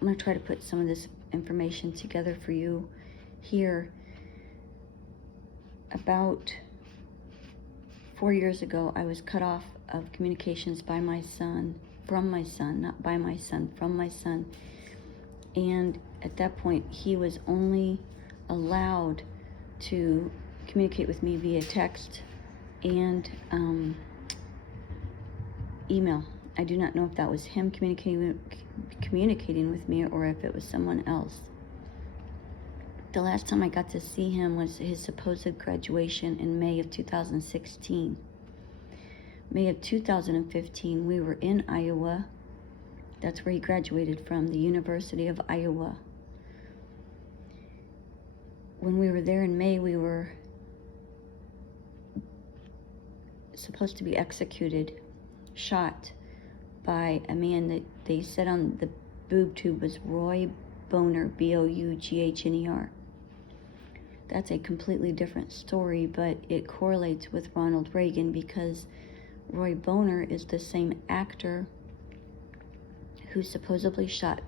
I'm going to try to put some of this information together for you here. About 4 years ago, I was cut off of communications by my son, from my son, not by my son, from my son. And at that point, he was only allowed to communicate with me via text and email. I do not know if that was him communicating with me or if it was someone else. The last time I got to see him was his supposed graduation in May of 2016. May of 2015, we were in Iowa. That's where he graduated from, the University of Iowa. When we were there in May, we were supposed to be executed, shot by a man that they said on the boob tube was Roy Boner, Boughner. That's a completely different story, but it correlates with Ronald Reagan because Roy Boner is the same actor who supposedly shot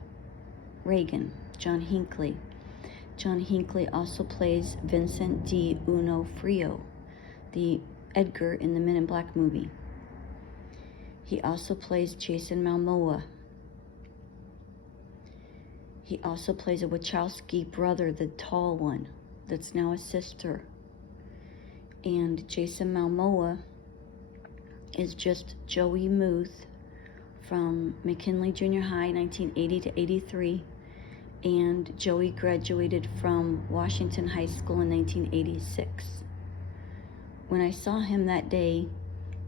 Reagan, John Hinckley. John Hinckley also plays Vincent D'Onofrio, the Edgar in the Men in Black movie. He also plays Jason Momoa. He also plays a Wachowski brother, the tall one, that's now a sister. And Jason Momoa is just Joey Muth from McKinley Junior High, 1980 to 83. And Joey graduated from Washington High School in 1986. When I saw him that day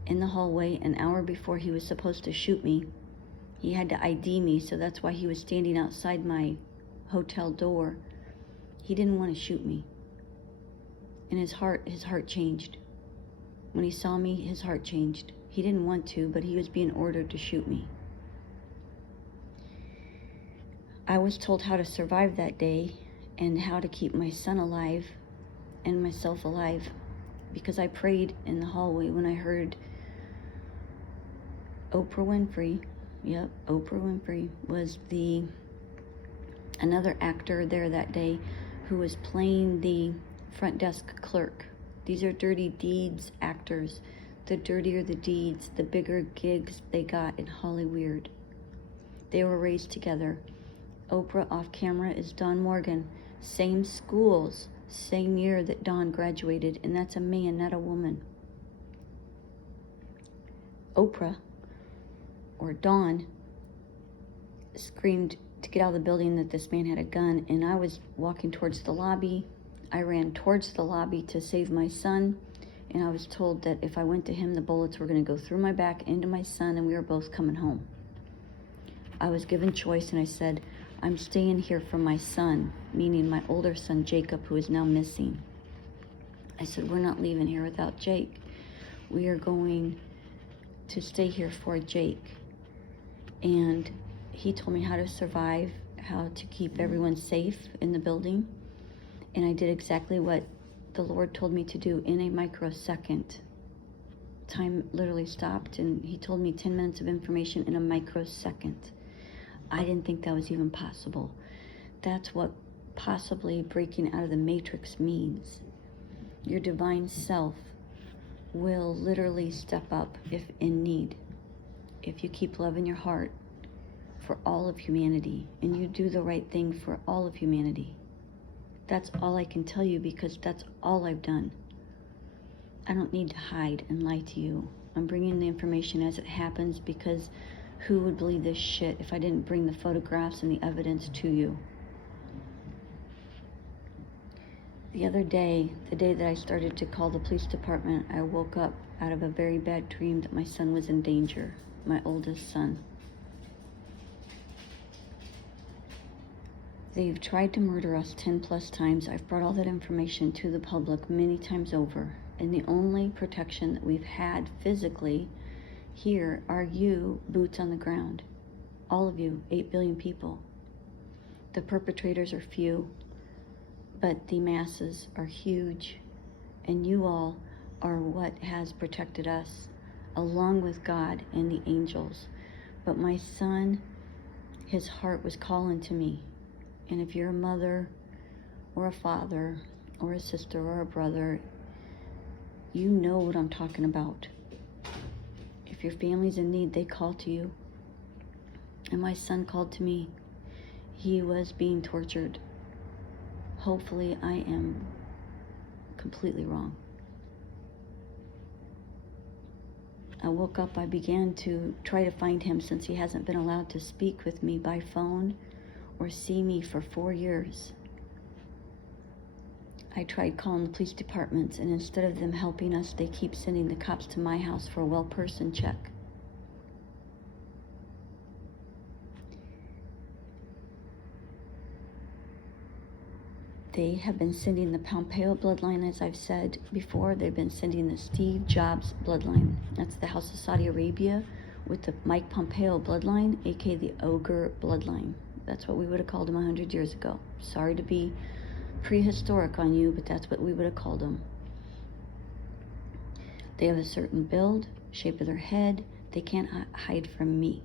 in the hallway, an hour before he was supposed to shoot me, he had to ID me, so that's why he was standing outside my hotel door. He didn't want to shoot me. And his heart changed. When he saw me, his heart changed. He didn't want to, but he was being ordered to shoot me. I was told how to survive that day and how to keep my son alive and myself alive, because I prayed in the hallway when I heard Oprah Winfrey. Yep, Oprah Winfrey was another actor there that day who was playing the front desk clerk. These are Dirty Deeds actors. The dirtier the deeds, the bigger gigs they got in Hollywood. They were raised together. Oprah off camera is Don Morgan. Same schools, same year that Don graduated, and that's a man, not a woman. Oprah, or Dawn, screamed to get out of the building that this man had a gun, and I was walking towards the lobby. I ran towards the lobby to save my son, and I was told that if I went to him, the bullets were going to go through my back into my son, and we were both coming home. I was given choice, and I said, I'm staying here for my son, meaning my older son, Jacob, who is now missing. I said, we're not leaving here without Jake. We are going to stay here for Jake. And he told me how to survive, how to keep everyone safe in the building. And I did exactly what the Lord told me to do in a microsecond. Time literally stopped, and he told me 10 minutes of information in a microsecond. I didn't think that was even possible. That's what possibly breaking out of the matrix means. Your divine self will literally step up if in need. If you keep love in your heart for all of humanity, and you do the right thing for all of humanity. That's all I can tell you, because that's all I've done. I don't need to hide and lie to you. I'm bringing the information as it happens, because who would believe this shit if I didn't bring the photographs and the evidence to you? The other day, the day that I started to call the police department, I woke up out of a very bad dream that my son was in danger, my oldest son. They've tried to murder us 10 plus times. I've brought all that information to the public many times over. And the only protection that we've had physically here are you, boots on the ground. All of you, 8 billion people. The perpetrators are few, but the masses are huge. And you all are what has protected us, along with God and the angels. But my son his heart was calling to me. And if you're a mother or a father or a sister or a brother, you know what I'm talking about. If your family's in need, they call to you. And my son called to me. He was being tortured. Hopefully I am completely wrong. I woke up, I began to try to find him, since he hasn't been allowed to speak with me by phone or see me for 4 years. I tried calling the police departments, and instead of them helping us, they keep sending the cops to my house for a well person check. They have been sending the Pompeo bloodline, as I've said before. They've been sending the Steve Jobs bloodline. That's the House of Saudi Arabia, with the Mike Pompeo bloodline, aka the Ogre bloodline. That's what we would have called him 100 years ago. Sorry to be prehistoric on you, but that's what we would have called them. They have a certain build, shape of their head. They can't hide from me.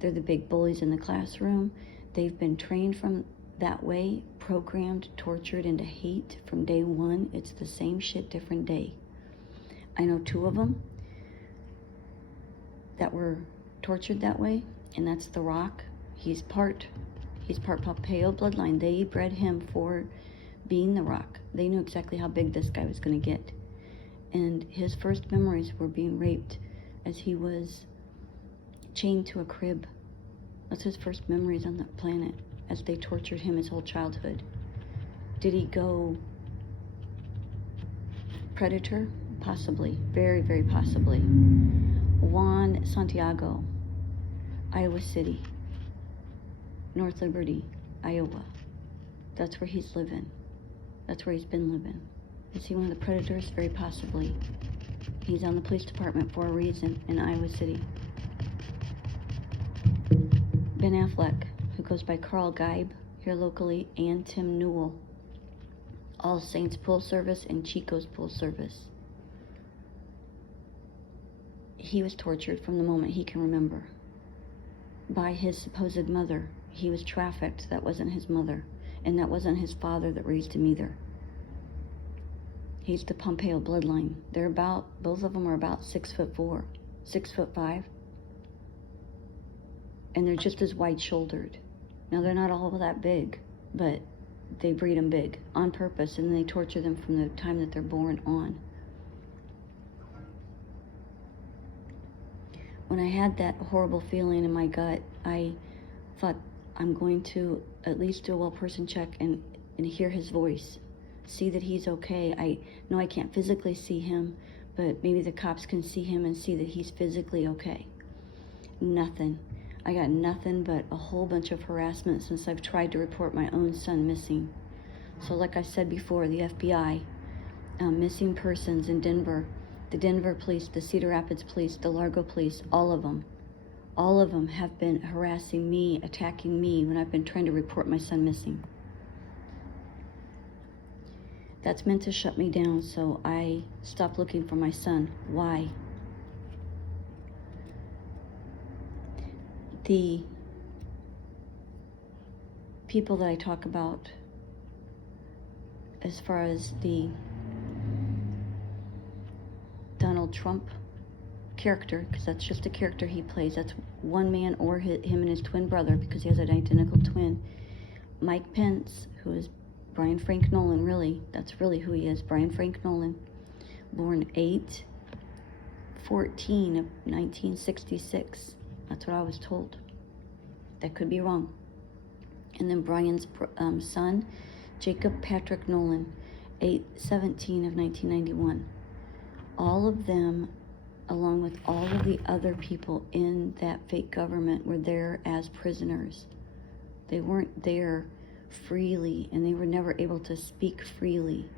They're the big bullies in the classroom. They've been trained from that way, programmed, tortured into hate from day one. It's the same shit, different day. I know 2 of them that were tortured that way, and that's The Rock. He's part Pompeo bloodline. They bred him for being The Rock. They knew exactly how big this guy was going to get. And his first memories were being raped as he was chained to a crib. That's his first memories on the planet, as they tortured him his whole childhood. Did he go predator? Possibly. Very, very possibly. Juan Santiago, Iowa City, North Liberty, Iowa. That's where he's living. That's where he's been living. Is he one of the predators? Very possibly. He's on the police department for a reason in Iowa City. Ben Affleck, who goes by Carl Geib here locally, and Tim Newell, All Saints Pool Service and Chico's Pool Service. He was tortured from the moment he can remember by his supposed mother. He was trafficked. That wasn't his mother, and that wasn't his father that raised him either. He's the Pompeo bloodline. Both of them are about 6'4", 6'5", and they're just as wide-shouldered. Now, they're not all that big, but they breed them big on purpose, and they torture them from the time that they're born on. When I had that horrible feeling in my gut, I thought, I'm going to at least do a well person check and hear his voice, see that he's okay. I know I can't physically see him, but maybe the cops can see him and see that he's physically okay. Nothing. I got nothing but a whole bunch of harassment since I've tried to report my own son missing. So like I said before, the FBI, missing persons in Denver, the Denver police, the Cedar Rapids police, the Largo police, all of them have been harassing me, attacking me when I've been trying to report my son missing. That's meant to shut me down, so I stopped looking for my son. Why? The people that I talk about, as far as the Donald Trump character, because that's just a character he plays. That's one man, or him and his twin brother, because he has an identical twin. Mike Pence, who is Brian Frank Nolan, really, that's really who he is, Brian Frank Nolan, born 8/14 of 1966. That's what I was told. That could be wrong. And then Brian's son, Jacob Patrick Nolan, 8/17 of 1991. All of them, along with all of the other people in that fake government, were there as prisoners. They weren't there freely, and they were never able to speak freely.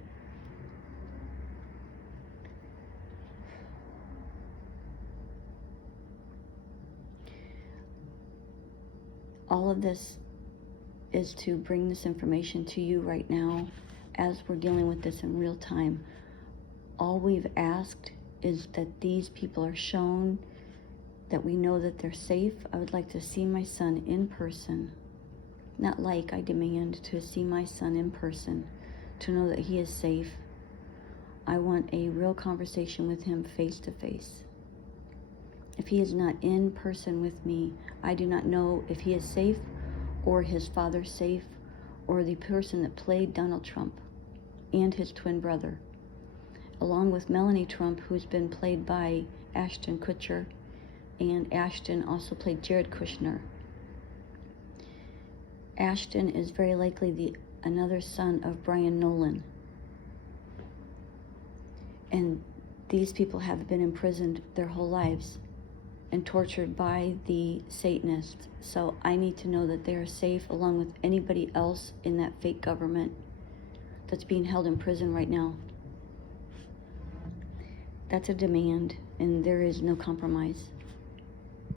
All of this is to bring this information to you right now as we're dealing with this in real time. All we've asked is that these people are shown that we know that they're safe. I would like to see my son in person. Not like, I demand to see my son in person, to know that he is safe. I want a real conversation with him face to face. If he is not in person with me, I do not know if he is safe or his father safe or the person that played Donald Trump and his twin brother, along with Melanie Trump, who's been played by Ashton Kutcher, and Ashton also played Jared Kushner. Ashton is very likely another son of Brian Nolan. And these people have been imprisoned their whole lives and tortured by the Satanists. So I need to know that they are safe, along with anybody else in that fake government that's being held in prison right now. That's a demand, and there is no compromise.